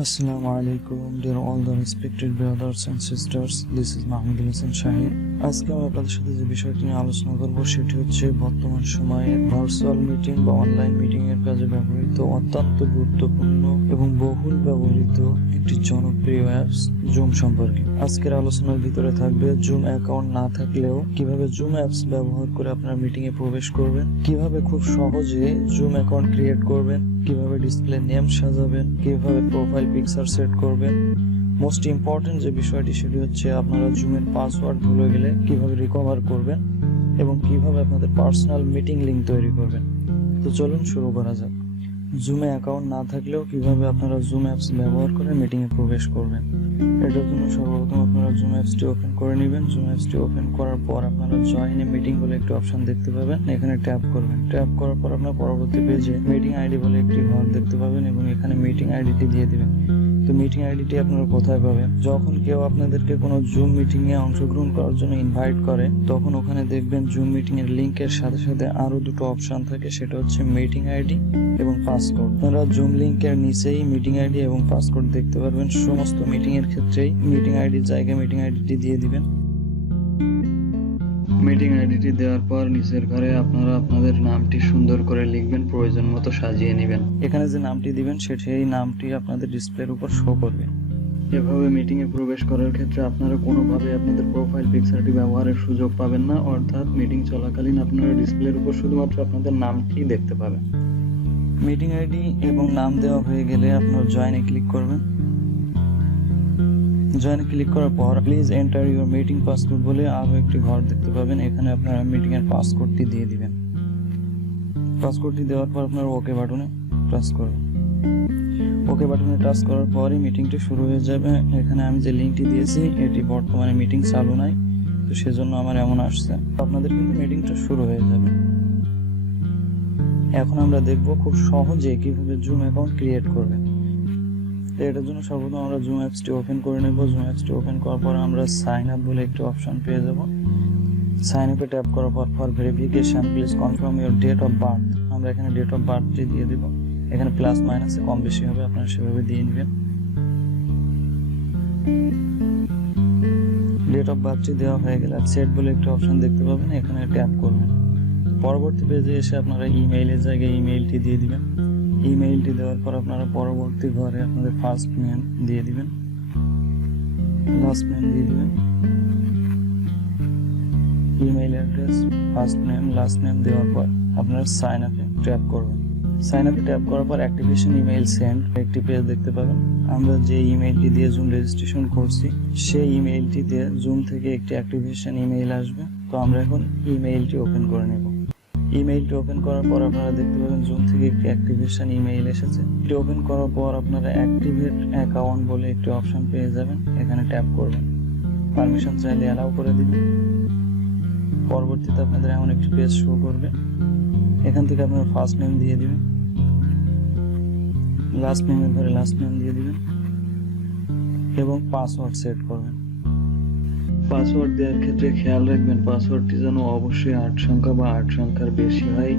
Assalamu alaikum, dear all the respected brothers and sisters. This is Mahmoud Hasan Shahid. আজকে আমি আপনাদের সাথে যে বিষয়টি নিয়ে আলোচনা করব সেটি হচ্ছে বর্তমান সময়ে ভার্চুয়াল মিটিং বা অনলাইন মিটিং এর কাজে ব্যবহৃত অত্যন্ত গুরুত্বপূর্ণ এবং বহুল ব্যবহৃত একটি জনপ্রিয় অ্যাপস জুম সম্পর্কে। আজকের আলোচনার ভিতরে থাকবে জুম অ্যাকাউন্ট না থাকলেও কিভাবে জুম অ্যাপস ব্যবহার করে আপনারা মিটিং এ প্রবেশ করবেন, কিভাবে খুব সহজে জুম অ্যাকাউন্ট ক্রিয়েট করবেন, কিভাবে ডিসপ্লে নেম সাজাবেন, কিভাবে প্রোফাইল পিকচার সেট করবেন। মোস্ট ইম্পর্টেন্ট যে বিষয়টি সেটি হচ্ছে আপনারা জুমের পাসওয়ার্ড ভুলে গেলে কিভাবে রিকভার করবেন এবং কিভাবে আপনাদের পার্সোনাল মিটিং লিংক তৈরি করবেন। তো চলুন শুরু করা যাক। জুমে অ্যাকাউন্ট না থাকলেও কিভাবে আপনারা জুম অ্যাপস ব্যবহার করে মিটিংয়ে প্রবেশ করবেন। এটার জন্য সর্বপ্রথম আপনারা জুম অ্যাপসটি ওপেন করে নেবেন। জুম অ্যাপসটি ওপেন করার পর আপনারা জয়েন এ মিটিং বলে একটি অপশন দেখতে পাবেন, এখানে ট্যাপ করবেন। ট্যাপ করার পর আপনার পরবর্তী পেজে মিটিং আইডি বলে একটি ঘর দেখতে পাবেন এবং এখানে মিটিং আইডিটি দিয়ে দিবেন। তো মিটিং আইডিটি আপনারা কোথায় পাবেন? যখন কেউ আপনাদেরকে কোনো জুম মিটিং এ অংশগ্রহণ করার জন্য ইনভাইট করে তখন ওখানে দেখবেন জুম মিটিং এর লিংকের সাথে সাথে আরো দুটো অপশন থাকে, সেটা হচ্ছে মিটিং আইডি এবং পাসকোড। আপনারা জুম লিংকের নিচেই মিটিং আইডি এবং পাসকোড দেখতে পারবেন। সমস্ত মিটিং এর ক্ষেত্রেই মিটিং আইডির জায়গায় মিটিং আইডিটি দিয়ে দিবেন। মিটিং আইডিটি দেওয়ার পর নিচের ঘরে আপনারা আপনাদের নামটি সুন্দর করে লিখবেন, প্রয়োজন মতো সাজিয়ে নেবেন। এখানে যে নামটি দিবেন সেই নামটি আপনাদের ডিসপ্লের উপর শো করবে। এভাবে মিটিং এ প্রবেশ করার ক্ষেত্রে আপনারা কোনোভাবে আপনাদের প্রোফাইল পিকচারটি ব্যবহারের সুযোগ পাবেন না, অর্থাৎ মিটিং চলাকালীন আপনারা ডিসপ্লের উপর শুধুমাত্র আপনাদের নামটি দেখতে পাবেন। মিটিং আইডি এবং নাম দেওয়া হয়ে গেলে আপনারা জয়েনে ক্লিক করবেন। জয়েনে ক্লিক করার পর please enter your meeting passcode বলে আরো একটি ঘর দেখতে পাবেন, এখানে আপনারা মিটিং এর পাসকোডটি দিয়ে দিবেন। পাসকোডটি দেওয়ার পর আপনারা ওকে বাটনে টাচ করবেন। ওকে বাটনে টাচ করার পরই মিটিংটি শুরু হয়ে যাবে। এখানে আমি যে লিংকটি দিয়েছি এটি বর্তমানে মিটিং চালু নাই, তো সেজন্য আমার এমন আসছে। আপনাদের কিন্তু মিটিংটা শুরু হয়ে যাবে। এখন আমরা দেখব খুব সহজে কিভাবে জুম অ্যাকাউন্ট ক্রিয়েট করবেন। এটার জন্য সর্বপ্রথম আমরা জুম অ্যাপসটি ওপেন করে নেব। জুম অ্যাপসটি ওপেন করার পর আমরা সাইন আপ বলে একটি অপশন পেয়ে যাব। সাইন আপে ট্যাপ করার পর for verification please confirm your date of birth, আমরা এখানে ডেট অফ বার্থটি দিয়ে দেব। এখানে প্লাস মাইনাসে কম বেশি হবে, আপনারা সেভাবে দিয়ে নেবেন। ডেট অফ বার্থটি দেওয়া হয়ে গেলে সেট বলে একটি অপশন দেখতে পাবেন, এখানে ট্যাপ করবেন। পরবর্তী পেজে এসে আপনারা ইমেইলের জায়গায় ইমেইলটি দিয়ে দিবেন। ইমেইলটি দেওয়ার পর আপনারা পরবর্তী ঘরে আপনাদের ফার্স্ট নেম দিয়ে দিবেন, লাস্ট নেম দিয়ে দিবেন, email address, first name, last name দেওয়ার পর আপনারা সাইন আপে ট্যাপ করবেন। সাইন আপে ট্যাপ করার পর অ্যাক্টিভেশন ইমেইল সেন্ড একটি পেজ দেখতে পাবেন। আমরা যে ইমেইলটি দিয়ে জুম রেজিস্ট্রেশন করছি সেই ইমেইলটিতে জুম থেকে একটি অ্যাক্টিভেশন ইমেইল আসবে। তো আমরা এখন ইমেইলটি ওপেন করে নেব। ইমেইলটি ওপেন করার পর আপনারা দেখতে পাবেন জুম থেকে একটি অ্যাক্টিভেশন ইমেইল এসেছে। এটি ওপেন করার পর আপনারা অ্যাক্টিভেট অ্যাকাউন্ট বলে একটি অপশন পেয়ে যাবেন, এখানে ট্যাপ করবেন। পারমিশন চাইলে অ্যালাউ করে দিবেন। পরবর্তীতে আপনাদের এমন একটি পেজ শো করবে, এখান থেকে আপনারা ফার্স্ট নেম দিয়ে দিবেন, লাস্ট নেমের ঘরে লাস্ট নেম দিয়ে দিবেন এবং পাসওয়ার্ড সেট করবেন। পাসওয়ার্ড দেওয়ার ক্ষেত্রে খেয়াল রাখবেন পাসওয়ার্ডটি যেন অবশ্যই 8 সংখ্যা বা 8 সংখ্যার বেশি হয়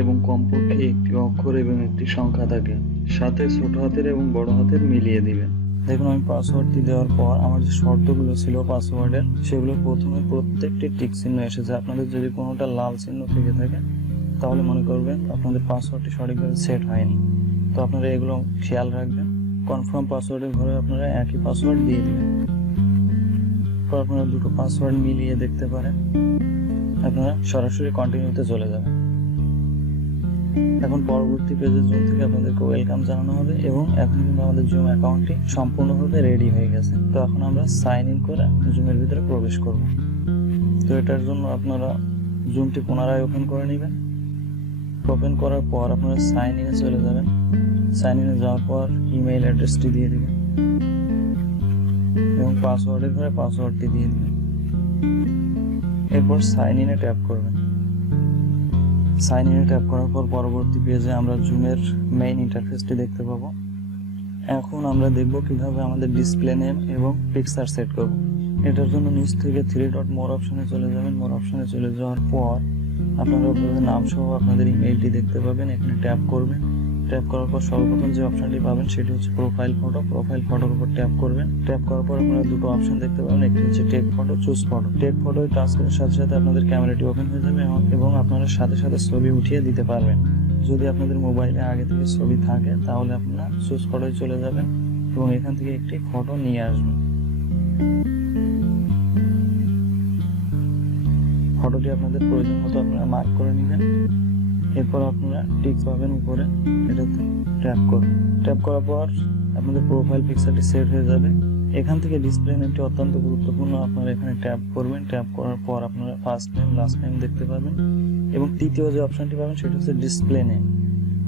এবং কমপক্ষে একটি অক্ষর এবং একটি সংখ্যা থাকে, সাথে ছোট হাতের এবং বড় হাতের মিলিয়ে দিবেন। দেখুন আমি পাসওয়ার্ডটি দেওয়ার পর আমার যে শর্তগুলো ছিল পাসওয়ার্ডের সেগুলো প্রথমে প্রত্যেকটি টিক চিহ্ন এসেছে। আপনাদের যদি কোনোটা লাল চিহ্ন থেকে থাকে তাহলে মনে করবেন আপনাদের পাসওয়ার্ডটি সঠিকভাবে সেট হয়নি। তো আপনারা এগুলো খেয়াল রাখবেন। কনফার্ম পাসওয়ার্ডের ঘরে আপনারা একই পাসওয়ার্ড দিয়ে দিবেন। পর আপনারা দুটো পাসওয়ার্ড মিলিয়ে দেখতে পারেন, আপনারা সরাসরি কন্টিনিউতে চলে যাবেন। এখন পরবর্তী পেজে জুম থেকে আপনাদেরকে ওয়েলকাম জানানো হবে এবং এখন কিন্তু আমাদের জুম অ্যাকাউন্টটি সম্পূর্ণভাবে রেডি হয়ে গেছে। তো এখন আমরা সাইন ইন করে জুমের ভিতরে প্রবেশ করব। তো এটার জন্য আপনারা জুমটি পুনরায় ওপেন করে নেবেন। ওপেন করার পর আপনারা সাইন ইনে চলে যাবেন। সাইন ইনে যাওয়ার পর ইমেইল অ্যাড্রেসটি দিয়ে দিবেন এবং পাসওয়ার্ডের ঘরে পাসওয়ার্ডটি দিয়ে দিবেন। এরপর সাইন ইনে ট্যাপ করবেন। সাইন ইনে ট্যাপ করার পর পরবর্তী পেজে আমরা জুমের মেইন ইন্টারফেসটি দেখতে পাবো। এখন আমরা দেখব কিভাবে আমাদের ডিসপ্লে নেম এবং পিকচার সেট করব। এটার জন্য নিচ থেকে 3 ডট মোর অপশনে চলে যাবেন। মোর অপশনে চলে যাওয়ার পর আপনারা আপনাদের নাম সহ আপনাদের ইমেইলটি দেখতে পাবেন, এখানে ট্যাপ করবেন ট্যাপ করার পর সর্বপ্রথম যে অপশনটি পাবেন সেটি হচ্ছে প্রোফাইল ফটো। প্রোফাইল ফটোর উপর ট্যাপ করবেন। ট্যাপ করার পর আপনারা দুটো অপশন দেখতে পাবেন, একটি হচ্ছে take photo, choose photo. Take photo touch করার সাথে সাথে আপনাদের ক্যামেরাটি ওপেন হয়ে যাবে এবং আপনারা সাথে সাথে ছবি উঠিয়ে দিতে পারবেন। যদি আপনাদের মোবাইলে আগে থেকে ছবি থাকে তাহলে আপনারা চুজ ফটোয় চলে যাবেন এবং এখান থেকে একটি ফটো নিয়ে আসবেন। ফটোটি আপনাদের প্রয়োজন মতো আপনারা মার্ক করে নেবেন। এরপর আপনারা টিক পাবেন উপরে, এটাতে ট্যাপ করবেন। ট্যাপ করার পর আপনাদের প্রোফাইল পিকচারটি সেট হয়ে যাবে। এখান থেকে ডিসপ্লে নেমটি অত্যন্ত গুরুত্বপূর্ণ। আপনারা এখানে ট্যাপ করবেন। ট্যাপ করার পর আপনারা ফার্স্ট নেম, লাস্ট নেম দেখতে পাবেন এবং তৃতীয় যে অপশনটি পাবেন সেটা হচ্ছে ডিসপ্লে নেম।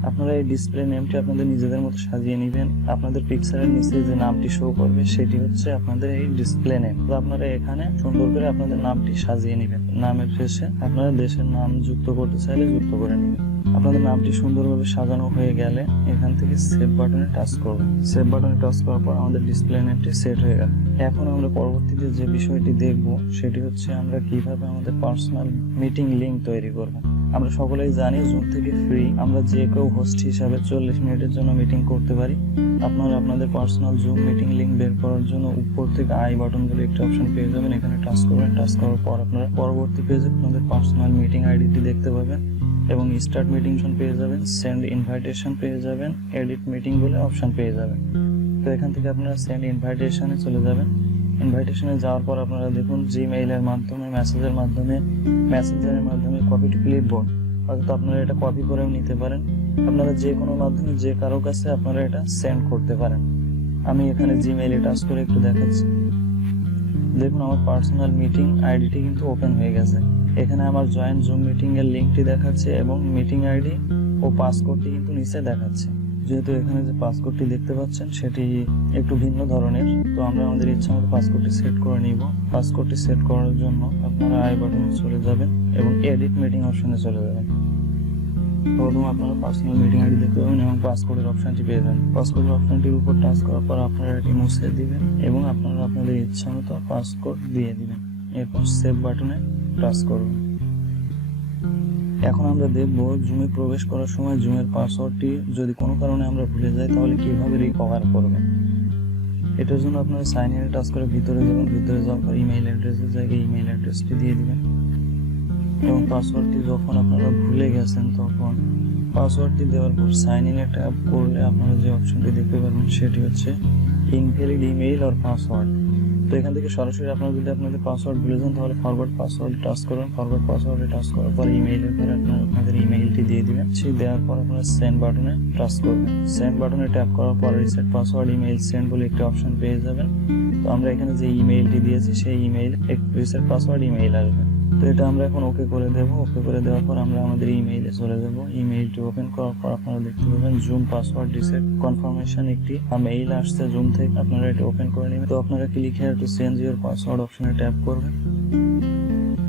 আপনারা এই ডিসপ্লে নেমটি আপনাদের নিজেদের মতো সাজিয়ে নেবেন। আপনাদের পিকচারের নিচে যে নামটি শো করবে সেটি হচ্ছে আপনাদের এই ডিসপ্লে নেম। তো আপনারা এখানে সুন্দর করে আপনাদের নামটি সাজিয়ে নেবেন। নামের শেষে আপনারা দেশের নাম যুক্ত করতে চাইলে যুক্ত করে নেবেন। আপনাদের নামটি সুন্দরভাবে সাজানো হয়ে গেলে এখান থেকে সেভ বাটনে টাচ করবেন। সেভ বাটনে টাচ করার পর আমাদের ডিসপ্লে নেমটি সেট হয়ে গেল। এখন আমরা পরবর্তীতে যে বিষয়টি দেখব সেটি হচ্ছে আমরা কিভাবে আমাদের পার্সোনাল মিটিং লিংক তৈরি করব। আমরা সকলেই জানি জুম থেকে ফ্রি আমরা যে কেউ হোস্ট হিসাবে 40 মিনিটের জন্য মিটিং করতে পারি। আপনারা আপনাদের পার্সোনাল জুম মিটিং লিংক বের করার জন্য উপর থেকে আই বাটন বলে একটা অপশন পেয়ে যাবেন। এখানে টাচ করবেন। টাচ করার পর আপনারা পরবর্তী পেজে আপনাদের পার্সোনাল মিটিং আইডিটি দেখতে পাবেন এবং স্টার্ট মিটিং পেয়ে যাবেন, সেন্ড ইনভাইটেশন পেয়ে যাবেন, এডিট মিটিং বলে অপশন পেয়ে যাবেন। তো এখান থেকে আপনারা সেন্ড ইনভাইটেশনে চলে যাবেন। ইনভাইটেশনে যাওয়ার পর আপনারা দেখুন জিমেইলের মাধ্যমে, মেসেজের মাধ্যমে, মেসেঞ্জারের মাধ্যমে, কপি টু ক্লিপবোর্ড, অর্থাৎ আপনারা এটা কপি করেও নিতে পারেন। আপনারা যে কোনো মাধ্যমে যে কারো কাছে আপনারা এটা সেন্ড করতে পারেন। আমি এখানে জিমেইলে টাচ করে একটু দেখাচ্ছি। দেখুন আমার পার্সোনাল মিটিং আইডিটি কিন্তু ওপেন হয়ে গেছে। এখানে আমার জয়েন জুম মিটিং এর লিংকটি দেখাচ্ছে এবং মিটিং আইডি ও পাসকোডটি কিন্তু নিচে দেখাচ্ছে। যেহেতু এখানে যে পাসকোডটি দেখতে পাচ্ছেন সেটি একটু ভিন্ন ধরনের, তো আমরা আমাদের ইচ্ছা মতো পাসকোডটি সেট করে নিব। পাসকোডটি সেট করার জন্য আপনারা আই বাটনে চলে যাবেন এবং এডিট মিটিং অপশনে চলে যাবেন। প্রথমে আপনারা পার্সোনাল মিটিং আইডি দেখতে পাবেন এবং পাসকোডের অপশনটি পেয়ে যাবেন। পাসকোডের অপশনটির উপর টাচ করার পর আপনারা এটি মুছে দিবেন এবং আপনারা আপনাদের ইচ্ছা মতো পাসকোড দিয়ে দিবেন। এরপর সেভ বাটনে টাচ করবেন। এখন আমরা দেখব জুমে প্রবেশ করার সময় জুমের পাসওয়ার্ডটি যদি কোনো কারণে আমরা ভুলে যাই তাহলে কিভাবে রিকভার করবেন। এটার জন্য আপনারা সাইন ইনে টাচ করে ভিতরে যাবেন। ভিতরে যাওয়ার পর ইমেইল অ্যাড্রেসের জায়গায় ইমেইল অ্যাড্রেসটি দিয়ে দিবেন এবং পাসওয়ার্ডটি যখন আপনারা ভুলে গেছেন তখন পাসওয়ার্ডটি দেওয়ার পর সাইন ইনে ট্যাপ করলে আপনারা যে অপশনটি দেখতে পারবেন সেটি হচ্ছে ইনভ্যালিড ইমেইল অর পাসওয়ার্ড। তো এখান থেকে সরাসরি আপনারা যদি আপনাদের পাসওয়ার্ড ভুলে যান তাহলে ফরওয়ার্ড পাসওয়ার্ড টাচ করবেন। ফরওয়ার্ড পাসওয়ার্ডে টাচ করার পর ইমেইলের পরে আপনারা আপনাদের ইমেইলটি দিয়ে দিবেন। সেই দেওয়ার পর আপনারা সেন্ড বাটনে টাচ করবেন। সেন্ড বাটনে ট্যাপ করার পর রিসেট পাসওয়ার্ড ইমেইল সেন্ড বলে একটি অপশন পেয়ে যাবেন। তো আমরা এখানে যে ইমেইলটি দিয়েছি সেই ইমেইল রিসেট পাসওয়ার্ড ইমেইল আসবে। তো এটা আমরা এখন ওকে করে দেব। ওকে করে দেওয়ার পর আমরা আমাদের ইমেইলে চলে যাব। ইমেইলটি ওপেন করার পর আপনারা দেখতে পাবেন জুম পাসওয়ার্ড রিসেট কনফার্মেশন একটি মেইল আসছে জুম থেকে। আপনারা এটা ওপেন করে নেবেন। তো আপনারা click here to change your password অপশনে ট্যাপ করবেন।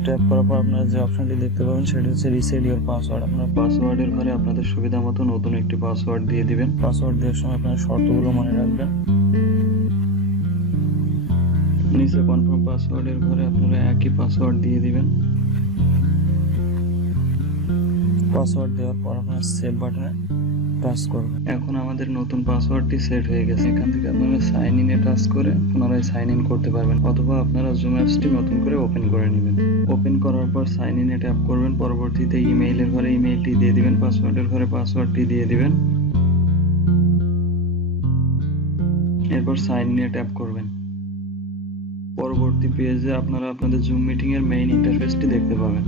ট্যাপ করার পর আপনারা যে অপশনটি দেখতে পাবেন সেটি হচ্ছে রিসেট ইওর পাসওয়ার্ড। আপনারা পাসওয়ার্ডের ঘরে আপনাদের সুবিধা মতো নতুন একটি পাসওয়ার্ড দিয়ে দিবেন। পাসওয়ার্ড দেওয়ার সময় আপনারা শর্তগুলো মনে রাখবেন। নিচে কনফার্ম পাসওয়ার্ডের ঘরে আপনারা একই পাসওয়ার্ড দিয়ে দিবেন। পাসওয়ার্ড দেওয়ার পর আপনারা সেভ বাটনে টাচ করবেন। এখন আমাদের নতুন পাসওয়ার্ডটি সেট হয়ে গেছে। এখান থেকে আপনারা সাইন ইনে টাচ করে পুনরায় সাইন ইন করতে পারবেন অথবা আপনারা জুম অ্যাপসটি নতুন করে ওপেন করে নেবেন। ওপেন করার পর সাইন ইনে ট্যাপ করবেন। পরবর্তীতে ইমেইলের ঘরে ইমেইলটি দিয়ে দিবেন, পাসওয়ার্ডের ঘরে পাসওয়ার্ডটি দিয়ে দিবেন। এরপর সাইন ইনে ট্যাপ করবেন। পরবর্তী পেজে আপনারা আপনাদের জুম মিটিং এর মেইন ইন্টারফেসটি দেখতে পাবেন।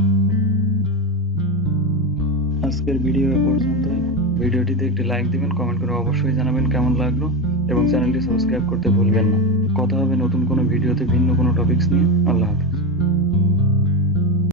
আজকের ভিডিও এ পর্যন্তই। ভিডিওটিতে একটি লাইক দিবেন, কমেন্ট করে অবশ্যই জানাবেন কেমন লাগলো এবং চ্যানেলটি সাবস্ক্রাইব করতে ভুলবেন না। কথা হবে নতুন কোনো ভিডিওতে ভিন্ন কোনো টপিকস নিয়ে। আল্লাহ হাফেজ।